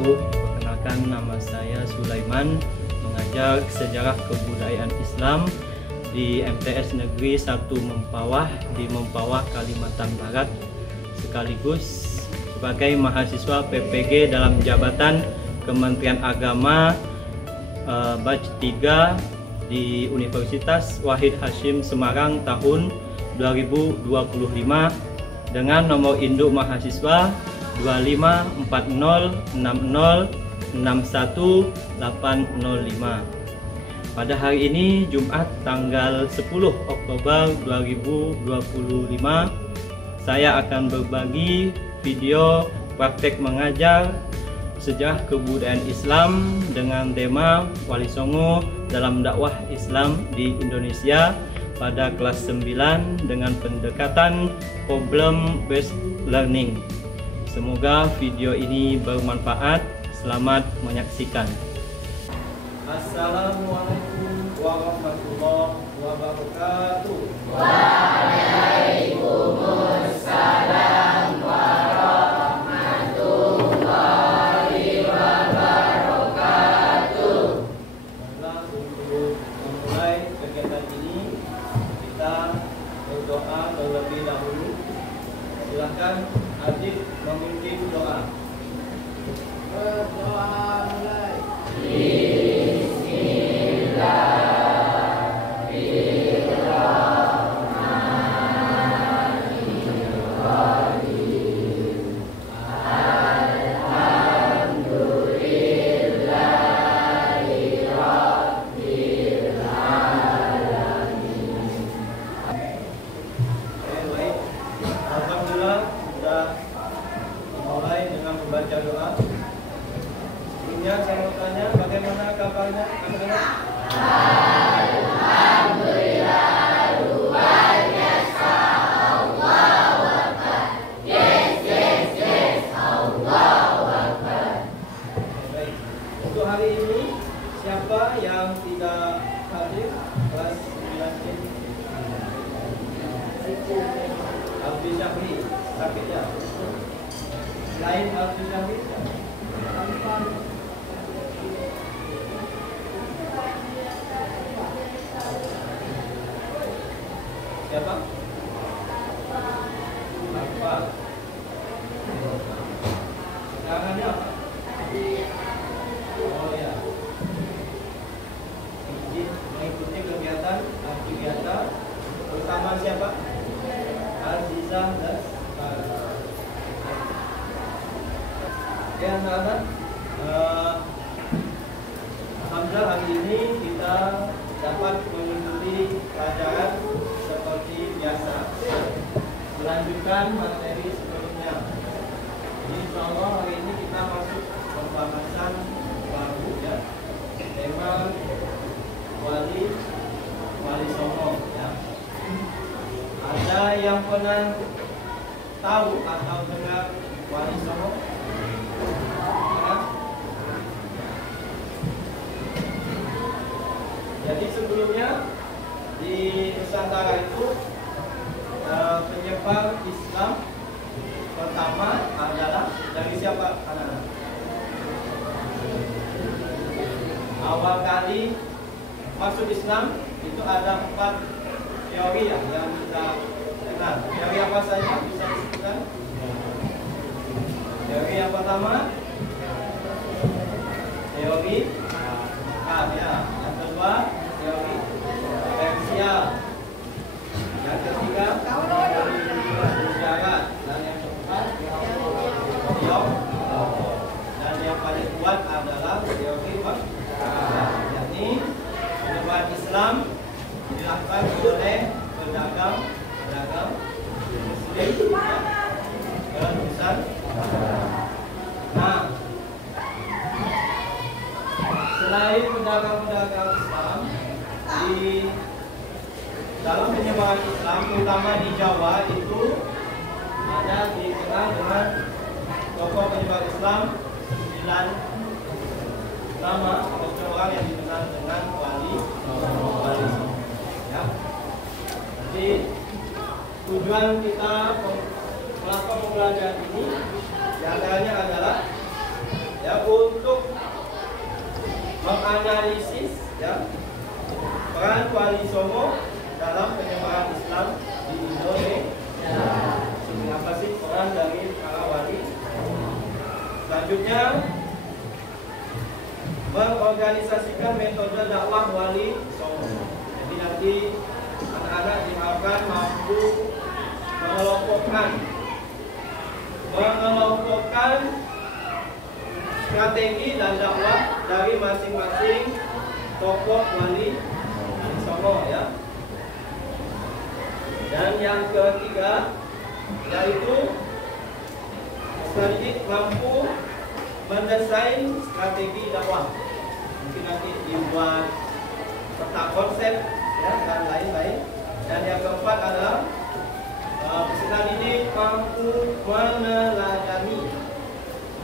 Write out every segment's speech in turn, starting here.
wabarakatuh. Perkenalkan, nama saya Sulaiman, mengajar sejarah kebudayaan Islam di MTS Negeri 1 Mempawah di Mempawah, Kalimantan Barat, sekaligus sebagai mahasiswa PPG dalam jabatan Kementerian Agama batch 3 di Universitas Wahid Hasyim Semarang tahun 2025 dengan nomor induk mahasiswa 25406061805. Pada hari ini Jumat tanggal 10 Oktober 2025, saya akan berbagi video praktek mengajar sejarah kebudayaan Islam dengan tema Wali Songo dalam dakwah Islam di Indonesia pada kelas 9 dengan pendekatan problem based learning. Semoga video ini bermanfaat. Selamat menyaksikan. Assalamualaikum warahmatullahi wabarakatuh. Waalaikumsalam warahmatullahi wabarakatuh. Baiklah, untuk memulai kegiatan ini kita berdoa terlebih dahulu. Silakan Adib memimpin doa. Berdoa mulai. Alhamdulillah sudah dimulai dengan membaca doa. Sebelumnya saya mau tanya, bagaimana kabarnya anak-anak? Alhamdulillah luar biasa. Allahu Akbar. Yes, yes, yes. Allahu Akbar. Baik. Untuk hari ini siapa yang tidak hadir kelas 9C? Abdul Syahri sakit ya? Selain Abdul Syahri, siapa? Apa? Tangannya apa? Oh ya. Mengikuti kegiatan aktivitas bersama siapa? Azizah dan ya anak-anak, alhamdulillah hari ini kita dapat mengikuti pelajaran seperti biasa, melanjutkan materi sebelumnya. Jadi insya Allah hari ini kita masuk pembahasan baru ya, tema Wali Songo ya. Ada yang pernah tahu atau dengar Wali Songo? Ya? Jadi sebelumnya di Nusantara itu penyebar Islam pertama adalah dari siapa anak-anak? Awal kali masuk Islam itu ada 4 teori yang kita kenal. Teori apa saja bisa disebutkan? Teori yang pertama, teori ya. Yang kedua, teori Persia. Yang ketiga, teori sejarah. Dan yang keempat, teori. Dan yang paling kuat adalah teori yakni penyebaran Islam dilakukan oleh pedagang Muslim ke Nusantara. Nah, selain pedagang Islam di dalam penyebaran Islam, terutama di Jawa itu ada dikenal dengan tokoh penyebar Islam 9 nama orang yang dikenal dengan Wali Songo. Ya. Jadi tujuan kita melakukan pembelajaran ini diantaranya adalah ya ya, untuk menganalisis ya peran Wali Songo dalam penyebaran Islam di Indonesia. Apa sih peran dari para wali? Selanjutnya, mengorganisasikan metode dakwah Wali Songo. Jadi nanti anak-anak diharapkan mampu mengelompokkan strategi dan dakwah dari masing-masing tokoh Wali Songo ya. Dan yang ketiga yaitu sekaligus mampu mendesain strategi dakwah. Mungkin nanti dibuat peta konsep ya, dan lain-lain. Dan yang keempat adalah peserta didik mampu meneladani,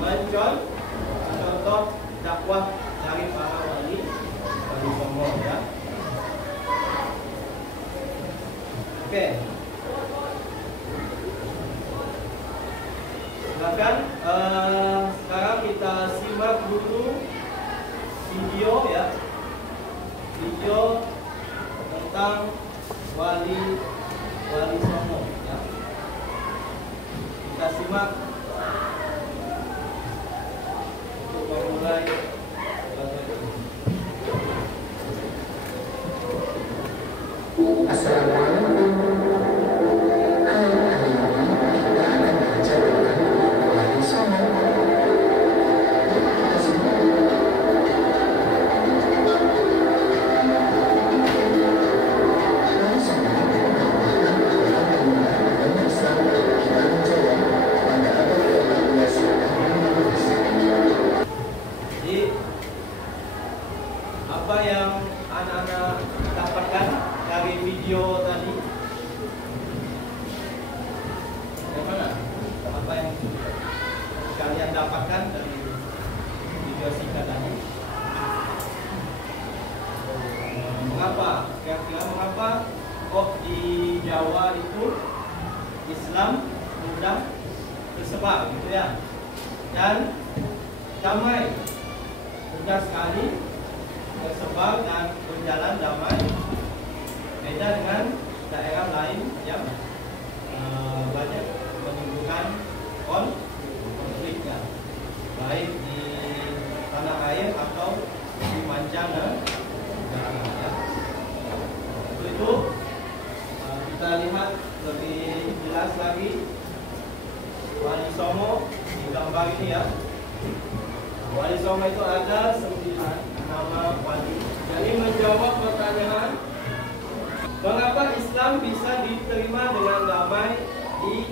mencontoh dakwah dari para wali Songo ya. Oke. Silakan sekarang kita simak dulu video ya, video tentang Wali Songo ya. Kita simak untuk memulai Assalamualaikum. apa yang anak-anak dapatkan dari video tadi? Bagaimana? Apa yang kalian dapatkan dari video singkat tadi? Mengapa? Kira-kira mengapa kok di Jawa itu Islam mudah tersebar gitu ya? Dan damai, mudah sekali tersebar dan berjalan damai, beda dengan daerah lain yang banyak menimbulkan konflik ya, baik di tanah air atau di mancanegara ya. Untuk itu kita lihat lebih jelas lagi Wali Songo di gambar ini ya. Wali Songo itu ada 9 nama wali. Jadi menjawab pertanyaan mengapa Islam bisa diterima dengan damai di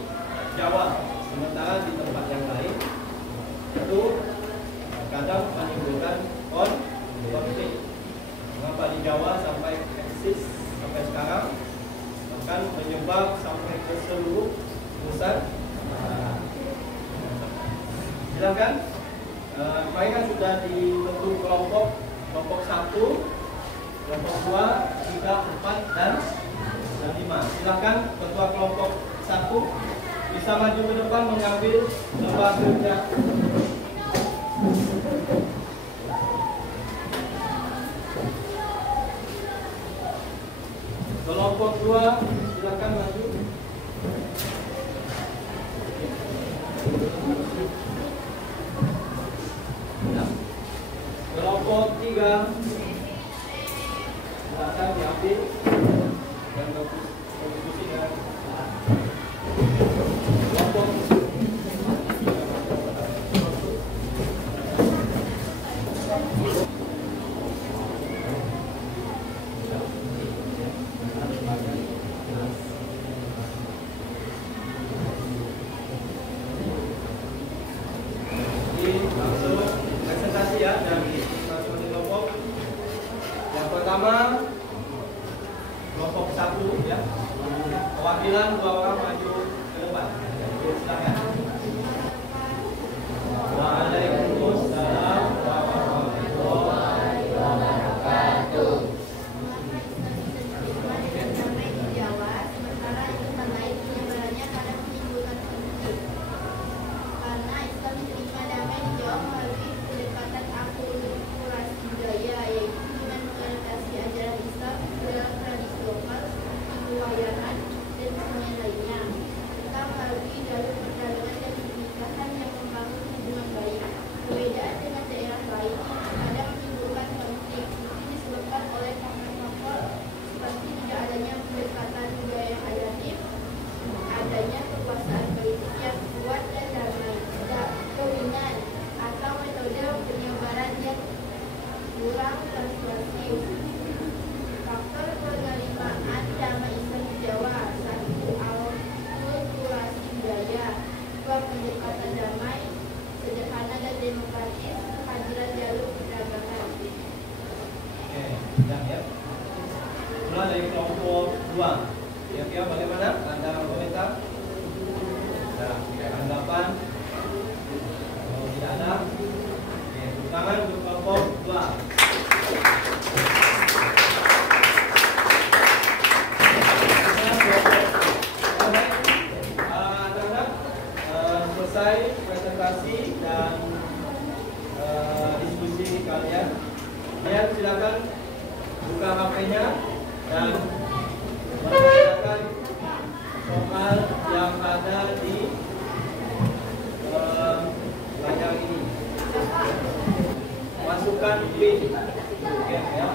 Jawa, sementara di tempat yang lain itu kadang menimbulkan konflik. Mengapa di Jawa sampai eksis sampai sekarang, bahkan menyebar sampai ke seluruh Nusantara. Silakan. Mereka sudah dibentuk kelompok 1, kelompok 2, 3, 4, dan 5. Silakan ketua kelompok 1 bisa maju ke depan mengambil lembar kerja. Kelompok 2 silakan maju. Kelompok 3 silakan diambil dan berdiskusi dengan kelompok langsung presentasi ya dari masing-masing kelompok. Yang pertama kelompok 1 ya, perwakilan 2 orang maju ke depan. Silakan. Waalaikumsalam warahmatullahi wabarakatuh. Ya. Mulai dari kelompok 2. Kira-kira bagaimana? Ada komentar? Ada tanggapan? Kalau tidak ada, tepuk tangan untuk kelompok 2. Anak-anak selesai presentasi dan diskusi kalian. Kalian silakan buka HP-nya dan mengerjakan soal yang ada di layar ini. Masukkan pin. Oke, ya.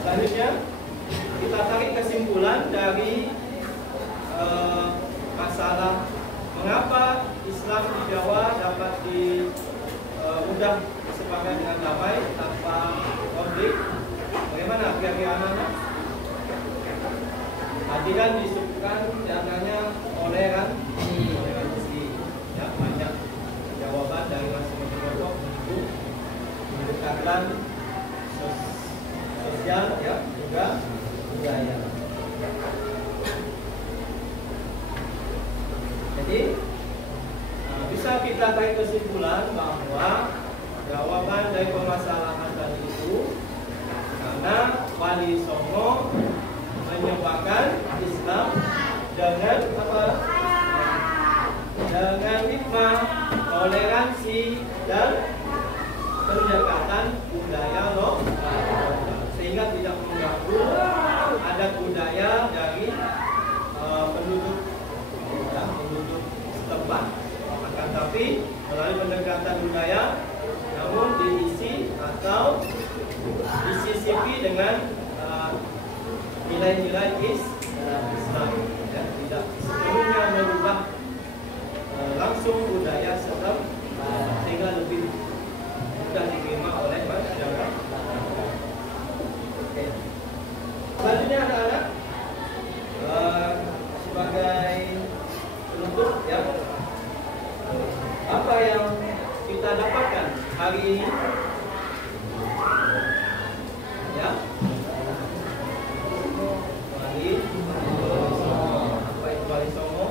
Selanjutnya kita tarik kesimpulan dari masalah mengapa Islam di Jawa dapat mudah sepakat dengan damai tanpa konflik. Bagaimana kira-kira anak-anak? Tadi kan disebutkan diantaranya toleran, toleransi. Ya, banyak jawaban dari masing-masing kelompok untuk mendekatkan sosial, ya, juga budaya. Jadi bisa kita tarik kesimpulan bahwa jawaban dari permasalahan tadi itu karena Wali Songo menyebarkan Islam dengan apa? Dengan hikmah, toleransi dan pendekatan budaya sehingga tidak mengganggu adat budaya dari penduduk setempat. Akan tapi melalui pendekatan budaya namun diisi atau disisipi dengan nilai-nilai Islam, ya, tidak sepenuhnya merubah langsung budaya setempat sehingga lebih mudah diterima oleh masyarakat. Oke. Selanjutnya anak-anak sebagai penutup, ya, apa yang kita dapatkan hari ini, ya, apa itu Wali Songo?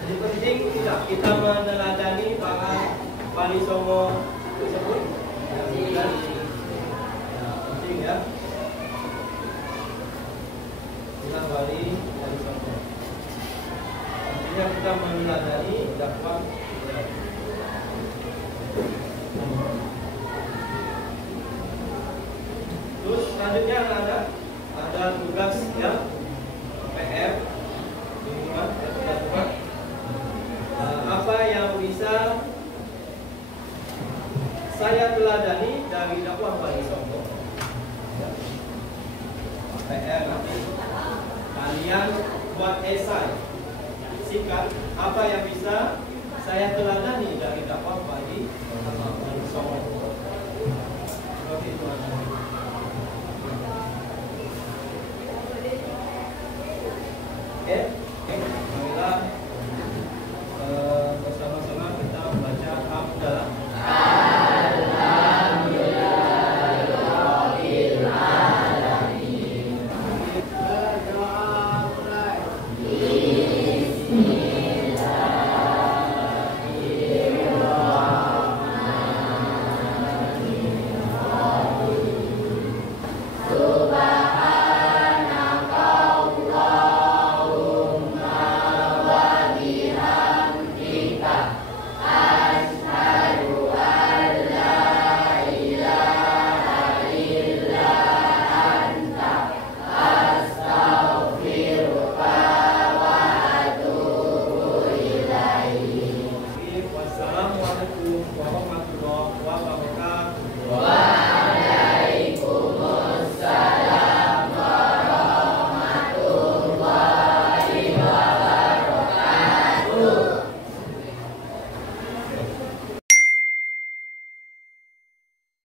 Jadi penting tidak kita meneladani para Wali Songo tersebut. Penting, ya. Kita Wali Songo. Artinya kita meneladani dakwah. Terus selanjutnya ada tugas, ya, PR di rumah, tugas rumah. Apa yang bisa saya teladani dari dakwah Wali Songo? PR nanti kalian buat esai singkat apa yang bisa saya teladani dari dakwah Wali